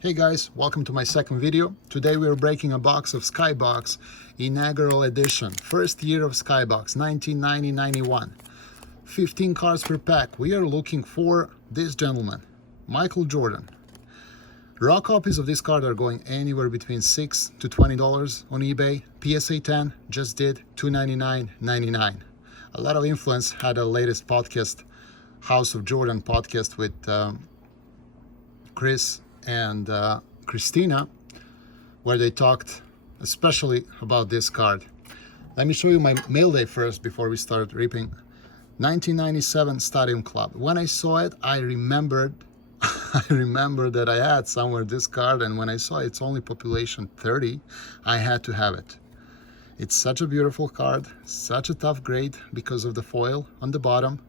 Hey guys, welcome to my second video. Today we are breaking a box of Skybox inaugural edition. First year of Skybox, 1990-91. 15 cards per pack. We are looking for this gentleman, Michael Jordan. Raw copies of this card are going anywhere between $6 to $20 on eBay. PSA 10 just did $299.99. A lot of influence had a latest podcast, House of Jordan podcast with Chris and Christina, where they talked especially about this card. Let me show you my mail day first before we start ripping. 1997 Stadium Club. When I saw it, I remembered that I had somewhere this card, and when I saw it's only population 30, I had to have it. It's such a beautiful card, such a tough grade because of the foil on the bottom.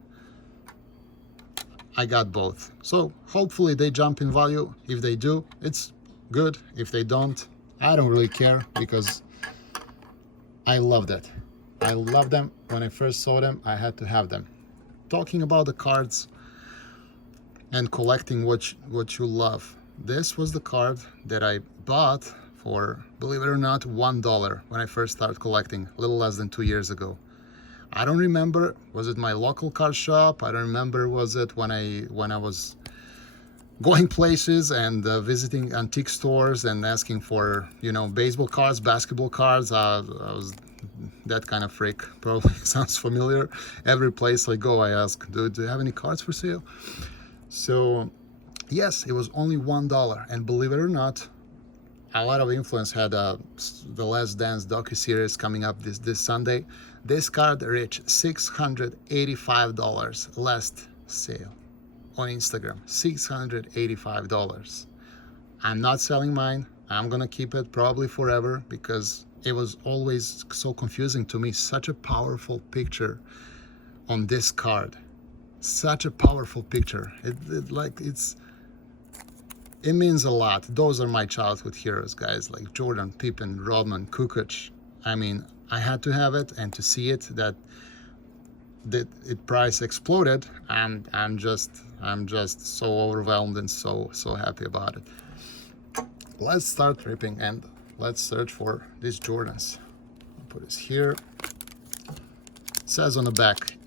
I got both, so hopefully they jump in value. If they do, it's good. If they don't, I don't really care because I love that. I love them. When I first saw them, I had to have them. Talking about the cards and collecting what you love, this was the card that I bought for, believe it or not, $1 when I first started collecting, a little less than 2 years ago. I don't remember, was it my local card shop? I don't remember, was it when I was going places and visiting antique stores and asking for, baseball cards, basketball cards. I was that kind of freak. Probably sounds familiar. Every place I go, I ask, do you have any cards for sale? So yes, it was only $1, and believe it or not, a lot of influence had the Last Dance docu-series coming up this Sunday. This card reached $685 last sale on Instagram. $685. I'm not selling mine. I'm gonna keep it probably forever because it was always so confusing to me. Such a powerful picture on this card. Such a powerful picture. It means a lot. Those are my childhood heroes, guys, like Jordan, Pippen, Rodman, Kukoc. I mean, I had to have it, and to see it that it price exploded, and I'm just so overwhelmed and so happy about it. Let's start ripping and let's search for these Jordans. I'll put this here. It says on the back,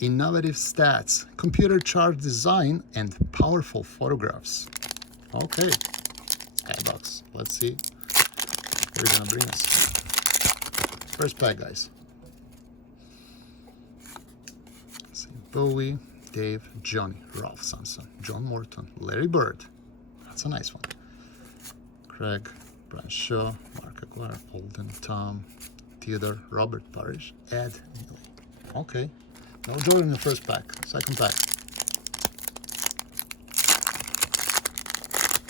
innovative stats, computer chart design, and powerful photographs. Okay, Skybox. Let's see what they're gonna bring us. First pack, guys. Let's see. Bowie, Dave, Johnny, Ralph Sampson, John Morton, Larry Bird. That's a nice one. Craig, Brian Shaw, Mark Aguirre, Alden, Tom, Theodore, Robert Parrish, Ed Neely. Okay, no Jordan in the first pack. Second pack.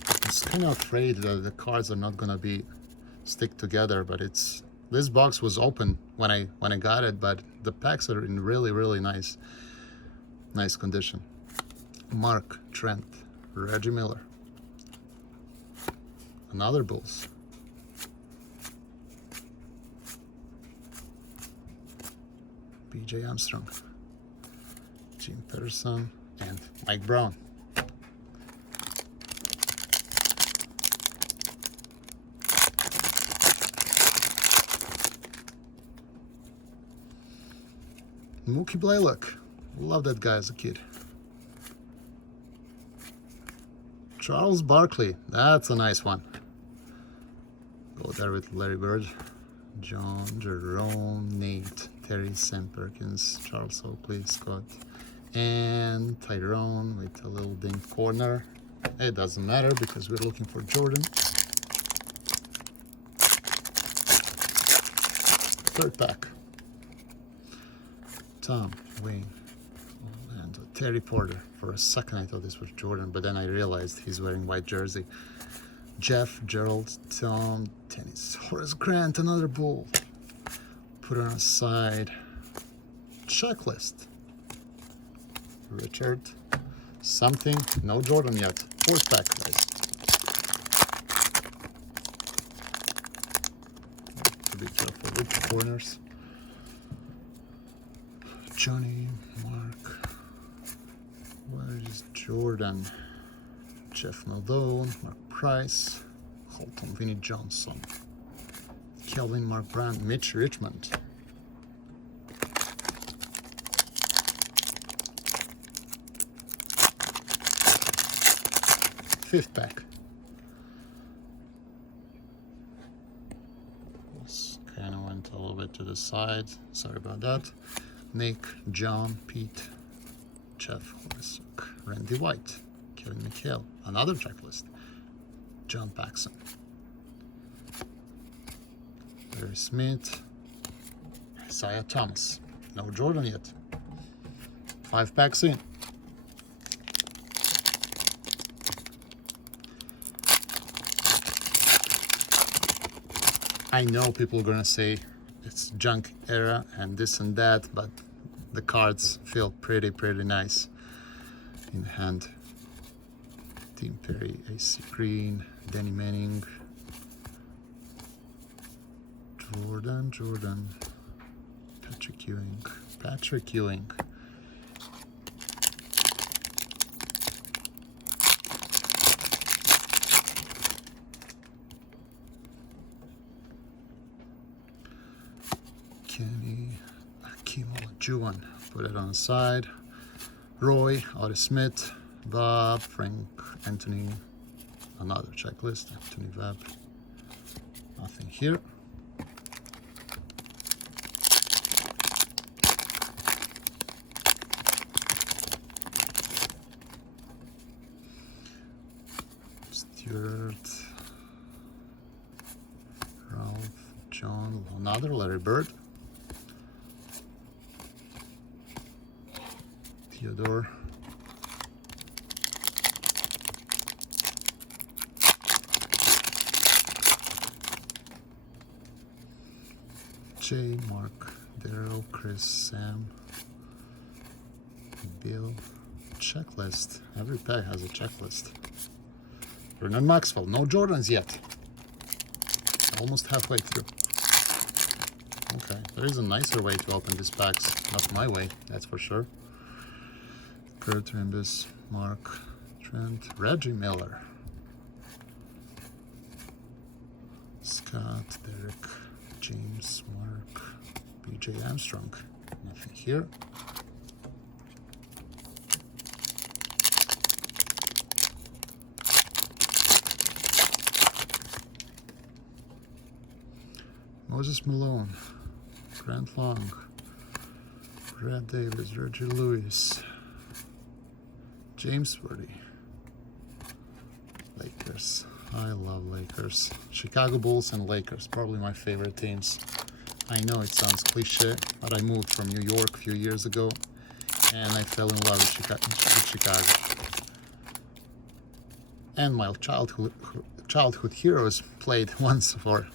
I was kind of afraid that the cards are not gonna stick together, but this box was open when I got it, but the packs are in really nice condition. Mark, Trent, Reggie Miller, another Bulls, BJ Armstrong, Jim Peterson, and Mike Brown. Mookie Blaylock, love that guy as a kid. Charles Barkley, that's a nice one. Go there with Larry Bird, John, Jerome, Nate, Terry, Sam Perkins, Charles Oakley, Scott, and Tyrone with a little dink corner. It doesn't matter because we're looking for Jordan. Third pack. Tom, Wayne, and Terry Porter. For a second I thought this was Jordan, but then I realized he's wearing white jersey. Jeff, Gerald, Tom, Tennis, Horace Grant, another Bull. Put it on the side. Checklist. Richard, something, no Jordan yet. Fourth pack, guys. To be careful with the corners. Johnny, Mark, where is Jordan? Jeff Malone, Mark Price, Holton, Vinnie Johnson, Kelvin, Mark Brand, Mitch Richmond. Fifth pack. This kind of went a little bit to the side. Sorry about that. Nick, John, Pete, Jeff Horsock, Randy White, Kevin McHale, another checklist. John Paxson, Barry Smith, Isaiah Thomas. No Jordan yet. 5 packs in. I know people are gonna say it's junk era and this and that, but the cards feel pretty nice in hand. Tim Perry, AC Green, Danny Manning, Jordan, Patrick Ewing. Kenny, Akeem Olajuwon, put it on the side. Roy, Otis Smith, Bob, Frank, Anthony, another checklist, Anthony Webb. Nothing here. Stewart, Ralph, John, another Larry Bird. Theodore, Jay, Mark, Daryl, Chris, Sam, Bill. Checklist. Every pack has a checklist. Vernon Maxwell. No Jordans yet. Almost halfway through. Okay, there is a nicer way to open these packs. Not my way, that's for sure. Kurt Rambis, Mark, Trent, Reggie Miller, Scott, Derek, James, Mark, BJ Armstrong. Nothing here. Moses Malone, Grant Long, Brad Davis, Reggie Lewis, James Worthy, Lakers. I love Lakers. Chicago Bulls and Lakers, probably my favorite teams. I know it sounds cliche, but I moved from New York a few years ago and I fell in love with Chicago. And my childhood heroes played once for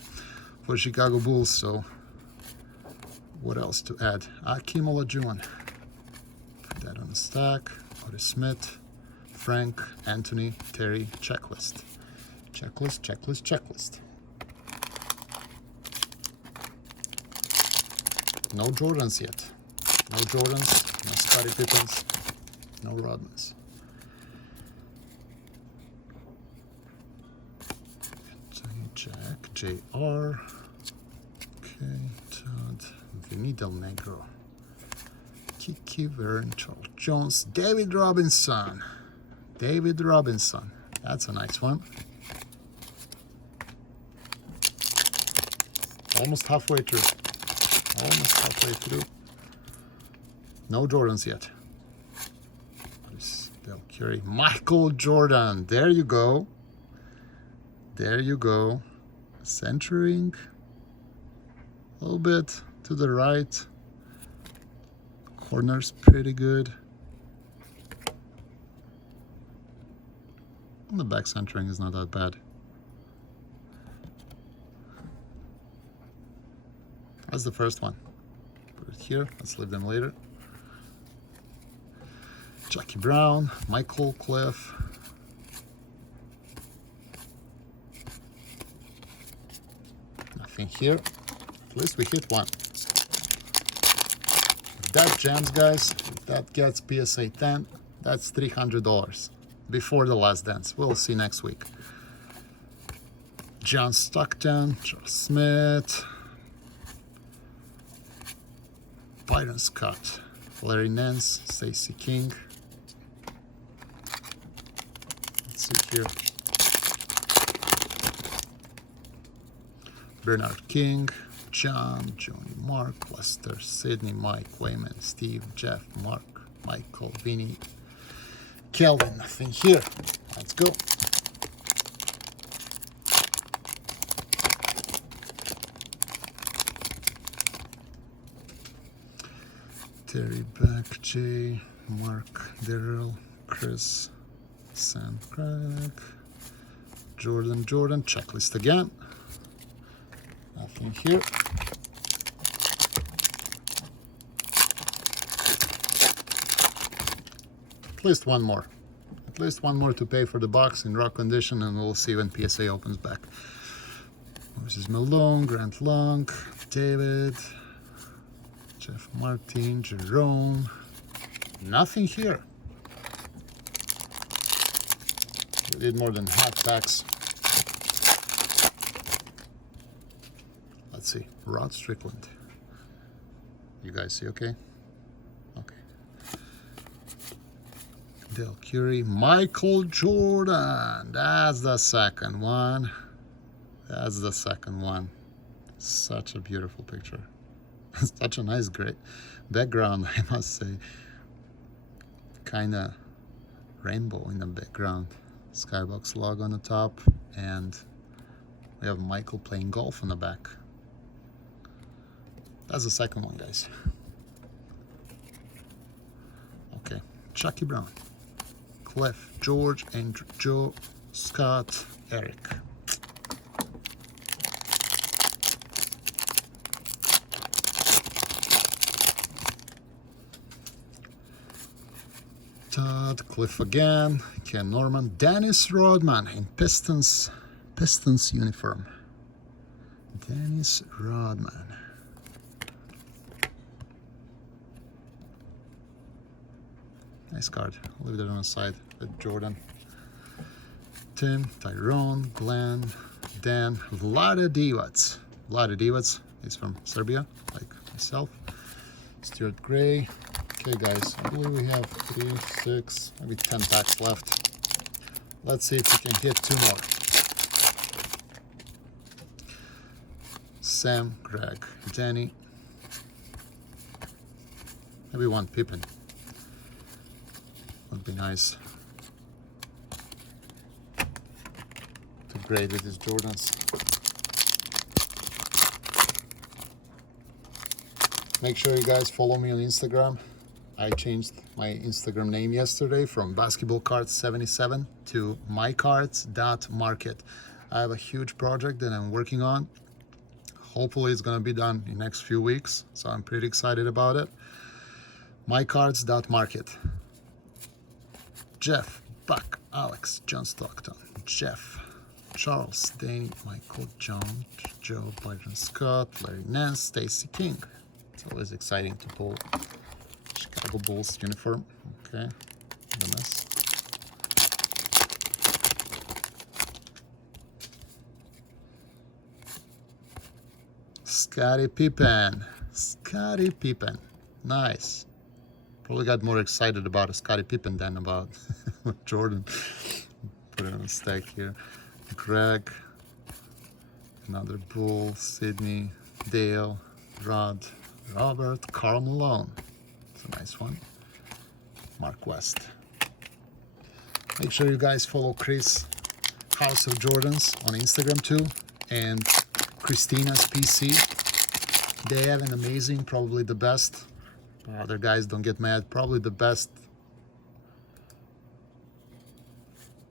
Chicago Bulls, so what else to add? Akeem Olajuwon. Put that on the stack. Otis Smith, Frank, Anthony, Terry, checklist. Checklist. No Jordans yet. No Jordans, no Scottie Pippens, no Rodmans. Jack, JR, okay, Todd, Vinny Del Negro, Kiki Vern, Charles Jones, David Robinson, that's a nice one. Almost halfway through. No Jordans yet. Del Curry, Michael Jordan, there you go. Centering a little bit to the right. Corner's pretty good. And the back centering is not that bad. That's the first one. Put it here. Let's leave them later. Jackie Brown, Michael Cliff. Nothing here. At least we hit one. If that jams, guys, if that gets PSA 10, that's $300. before the last dance. We'll see next week. John Stockton, Charles Smith, Byron Scott, Larry Nance, Stacey King. Let's see here. Bernard King, John, Johnny, Mark, Lester, Sydney, Mike, Wayman, Steve, Jeff, Mark, Michael, Vinny, Kelvin. Nothing here. Let's go. Terry, Beck, Jay, Mark, Daryl, Chris, Sam, Craig, Jordan, checklist again. Nothing here. At least one more. At least one more to pay for the box in raw condition, and we'll see when PSA opens back. Moses Malone, Grant Long, David, Jeff Martin, Jerome. Nothing here. We did more than half packs. Let's see. Rod Strickland. You guys see okay? Okay. Del Curry, Michael Jordan. That's the second one. That's the second one. Such a beautiful picture. Such a nice, great background, I must say. Kind of rainbow in the background. Skybox log on the top, and we have Michael playing golf on the back. That's the second one, guys. Okay, Chucky Brown, Cliff, George, Andrew, Joe, Scott, Eric. Todd, Cliff again, Ken Norman, Dennis Rodman in Pistons uniform. Dennis Rodman. Nice card. I'll leave that on the side with Jordan. Tim, Tyrone, Glenn, Dan, Vlade Divac. Vlade Divac is from Serbia, like myself. Stuart Gray. Okay, guys, I believe we have 3, 6, maybe 10 packs left. Let's see if we can hit 2 more. Sam, Greg, Danny. Maybe 1 Pippin. Would be nice to grade with his Jordans. Make sure you guys follow me on Instagram. I changed my Instagram name yesterday from basketballcards77 to mycards.market. I have a huge project that I'm working on. Hopefully it's going to be done in the next few weeks, so I'm pretty excited about it. mycards.market. Jeff, Buck, Alex, John Stockton, Jeff, Charles, Danny, Michael, John, Joe, Byron Scott, Larry Nance, Stacey King. It's always exciting to pull Chicago Bulls uniform. Okay, the mess. Scottie Pippen. Scottie Pippen. Nice. Probably got more excited about a Scottie Pippen than about Jordan. Put it on a stack here. Greg. Another Bull. Sydney. Dale. Rod. Robert. Karl Malone. It's a nice one. Mark West. Make sure you guys follow Chris House of Jordans on Instagram too, and Christina's PC. They have an amazing, probably the best, other guys don't get mad, probably the best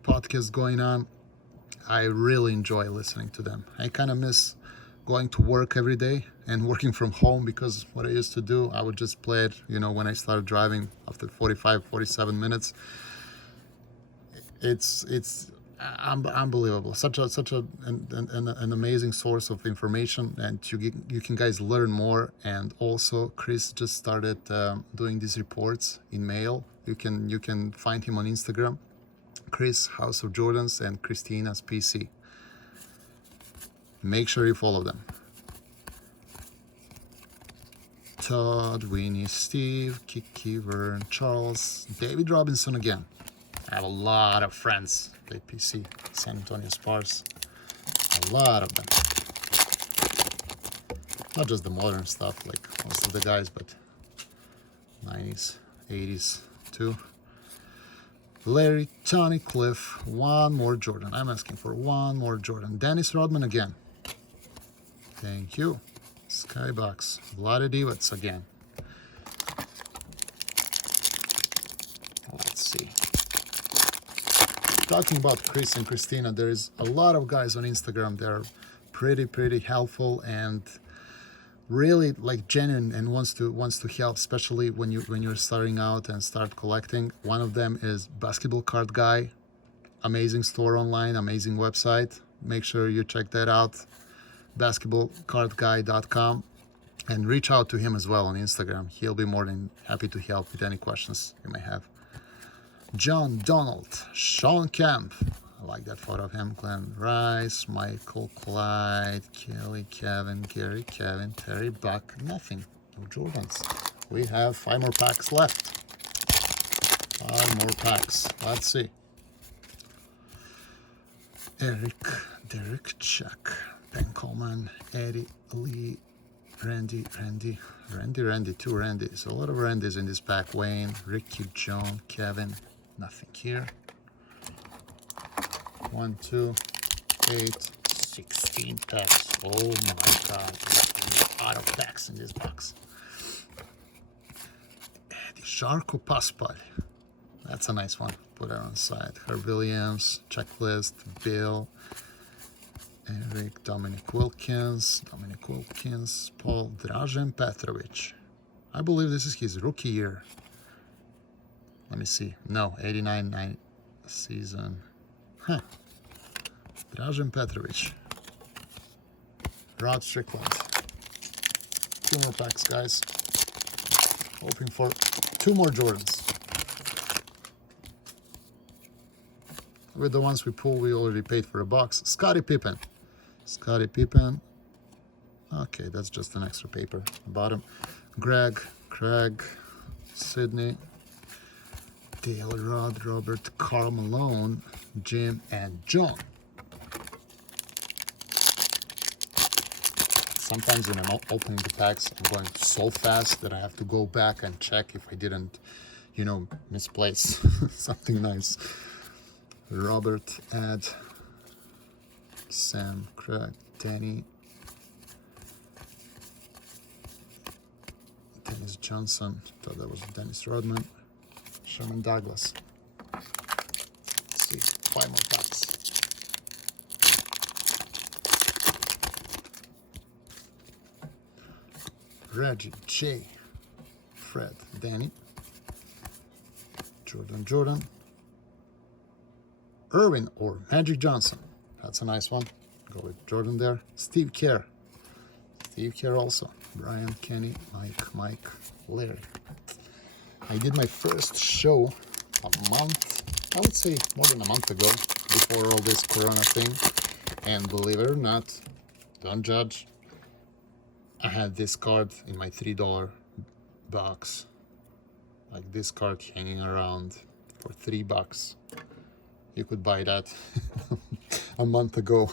podcast going on. I really enjoy listening to them. I kind of miss going to work every day and working from home, because what I used to do, I would just play it, you know, when I started driving after 45, 47 minutes. It's unbelievable. Such an amazing source of information, and you can guys learn more. And also Chris just started doing these reports in mail. You can find him on Instagram. Chris, House of Jordans, and Christina's PC. Make sure you follow them. Todd, Winnie, Steve, Kiki, Vern, Charles, David Robinson again. I have a lot of friends play PC, San Antonio Spurs. A lot of them. Not just the modern stuff like most of the guys, but 90s, 80s too. Larry, Tony, Cliff, one more Jordan. I'm asking for one more Jordan. Dennis Rodman again. Thank you. Skybox, Vlade Divac again. Let's see. Talking about Chris and Christina, there is a lot of guys on Instagram. They're pretty helpful and really like genuine and wants to help, especially when you're starting out and start collecting. One of them is Basketball Card Guy. Amazing store online, amazing website. Make sure you check that out. basketballcardguy.com, and reach out to him as well on Instagram. He'll be more than happy to help with any questions you may have. John Donald, Sean Kemp, I like that photo of him. Glenn Rice, Michael Clyde, Kelly, Kevin, Gary, Kevin, Terry Buck. Nothing, no Jordans. We have 5 more packs left. 5 more packs. Let's see. Eric, Derek, Chuck, Ben Coleman, Eddie, Lee, Randy, 2 Randys. A lot of Randys in this pack. Wayne, Ricky, John, Kevin. Nothing here. 1, 2, 8, 16 packs. Oh my god. A lot of packs in this box. Eddie, Sharko Paspal. That's a nice one. Put it on the side. Herb Williams, Checklist, Bill, Eric, Dominic Wilkins, Paul Dražen Petrovic. I believe this is his rookie year. Let me see. No, 89 season. Huh. Dražen Petrovic. Rod Strickland. 2 more packs, guys. Hoping for 2 more Jordans. With the ones we pulled, we already paid for a box. Scottie Pippen. Okay, that's just an extra paper. Bottom. Greg, Craig, Sydney, Dale, Rod, Robert, Karl Malone, Jim, and John. Sometimes when I'm opening the packs, I'm going so fast that I have to go back and check if I didn't, misplace something nice. Robert, Ed, Sam, Craig, Danny, Dennis Johnson, thought that was Dennis Rodman, Sherman Douglas. Let's see, 5 more packs. Reggie, Jay, Fred, Danny, Jordan, Irvin or Magic Johnson. That's a nice one. Go with Jordan there. Steve Kerr also. Brian, Kenny, Mike, Larry. I did my first show a month, I would say more than a month ago, before all this Corona thing. And believe it or not, don't judge, I had this card in my $3 box. Like this card hanging around for $3. You could buy that a month ago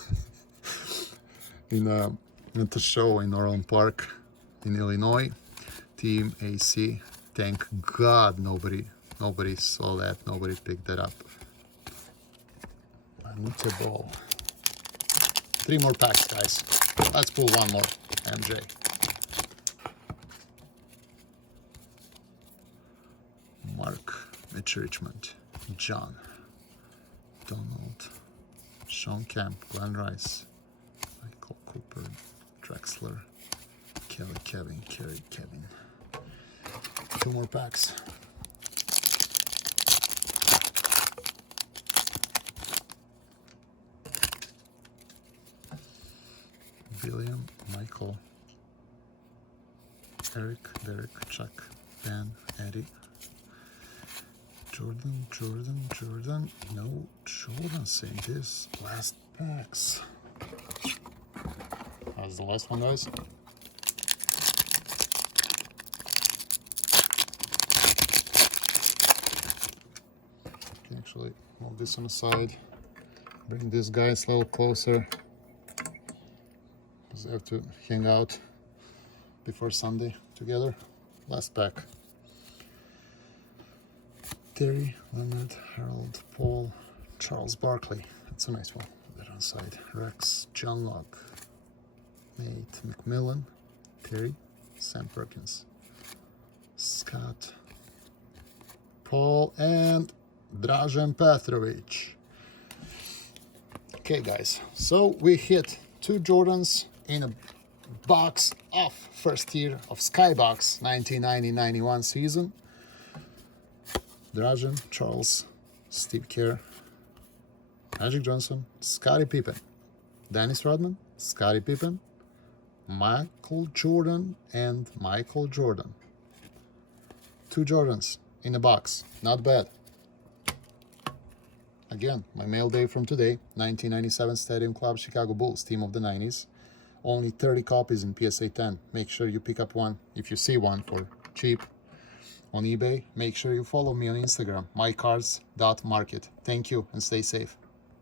at the show in Orland Park in Illinois. Team AC. Thank God nobody saw that. Nobody picked that up. Anita Ball. 3 more packs, guys. Let's pull 1 more. MJ. Mark, Mitch Richmond, John, Donald, Sean Kemp, Glenn Rice, Michael Cooper, Drexler, Kelly, Kevin, Kerry, Kevin. 2 more packs. William, Michael, Eric, Derek, Chuck, Ben, Eddie, Jordan. No Jordans in this last packs. How's the last one, guys? Can actually move this on the side. Bring these guys a little closer, because they have to hang out before Sunday together. Last pack. Terry, Leonard, Harold, Paul, Charles Barkley. That's a nice one. That on side. Rex, John Locke, Nate McMillan, Terry, Sam Perkins, Scott, Paul, and Dražen Petrovic. Okay, guys, so we hit 2 Jordans in a box of first year of Skybox 1990-91 season. Dražen, Charles, Steve Kerr, Magic Johnson, Scottie Pippen, Dennis Rodman, Scottie Pippen, Michael Jordan, and Michael Jordan. 2 Jordans in a box, not bad. Again, my mail day from today, 1997 Stadium Club Chicago Bulls, team of the 90s. Only 30 copies in PSA 10. Make sure you pick up one if you see one for cheap on eBay. Make sure you follow me on Instagram, mycards.market. Thank you and stay safe.